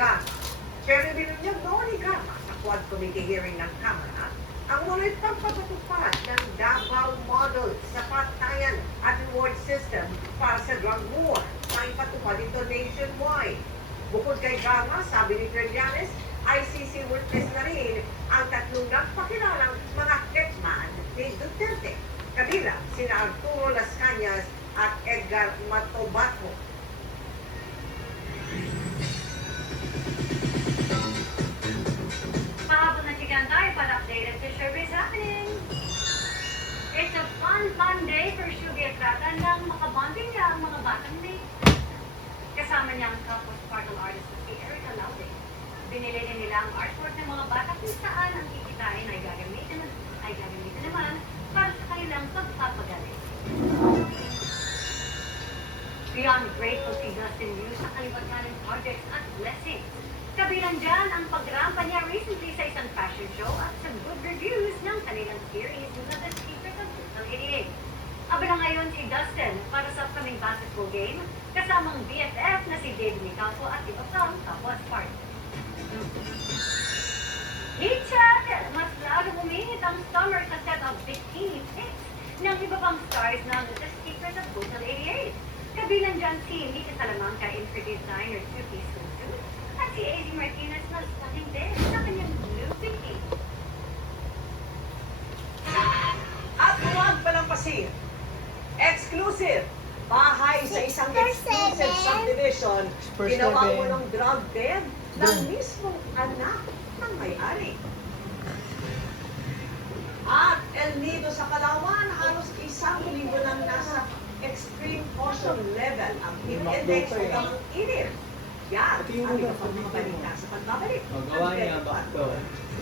Gama. Pero binunyag noon ni Gama sa Quad Committee hearing ng Kamara ang mulit pagpapatupad ng Davao Model sa patayan at reward system para sa drug war na ipatupad ito nationwide. Bukod kay Gama, sabi ni Trillanes, ICC witness na rin ang tatlong nagpakilalang mga hitman ni Duterte. Kabilang sina Arturo Las Cañas at Edgar Matobato. Pahabol na chikan tayo para updated sa showbiz happening. It's a fun day for Shubi at Ratan nang makabonding niya ang mga batang may. Kasama niya ang couple sparkle artist si Erica Laude. Binili din nila ang artwork ng mga bata kung saan ang kikitain ay gagamitin naman para sa kanilang pagpapagaling. Beyond grateful si Dustin Liu sa kaliwanagan projects at blessings. Kabilang dyan ang pagrampa niya recently sa isang fashion show at sa good reviews ng kanilang series na The Secret of Total 88. Aba na ngayon si Dustin para sa upcoming basketball game kasamang BFF na si David Nicalco at iba pang kapwa Spark. Heat check! Mas lalo huminit ang summer sa set of bikini pics ng iba pang stars ng The Secret of Total 88. Kabilang dyan si Mika Salamanca in-for designer two-piece swimsuit at si AZ Martinez na stunning din sa kanyang blue bikini. At huwag palampasin. Exclusive. Bahay sa isang exclusive subdivision. Ginawa mo ng drug den ng mismong anak ng may-ari. At El Nido sa Palawan, halos isang linggo nang nasa extreme caution level ang heat index o ang init. Yan ang iba pang mga balita sa pagbabalik. Magawa niya ang bakto.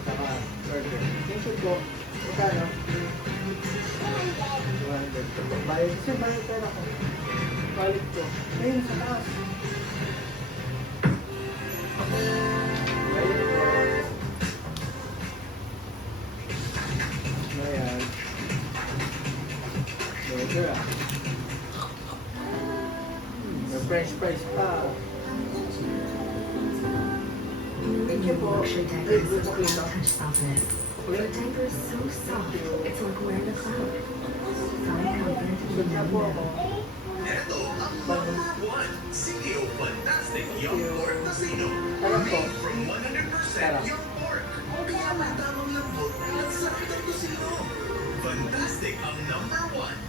Saka burger. Yung food ko, magkano? 200. Bayad kasi bayad pera ko. Balik ko. Ayun, sa taas. Bayad ko. Ayan. Burger ah. May french fries pa. Thank you for luxury diapers with touch softness. Your diaper is so soft, it's like wearing a cloud. Find comfort in the now. Ito ang one CDO Fantastic Young Pork Casino. Made from 100% young pork. Kaya may tamang lambot at sakit ang kusino. Fantastic ang #1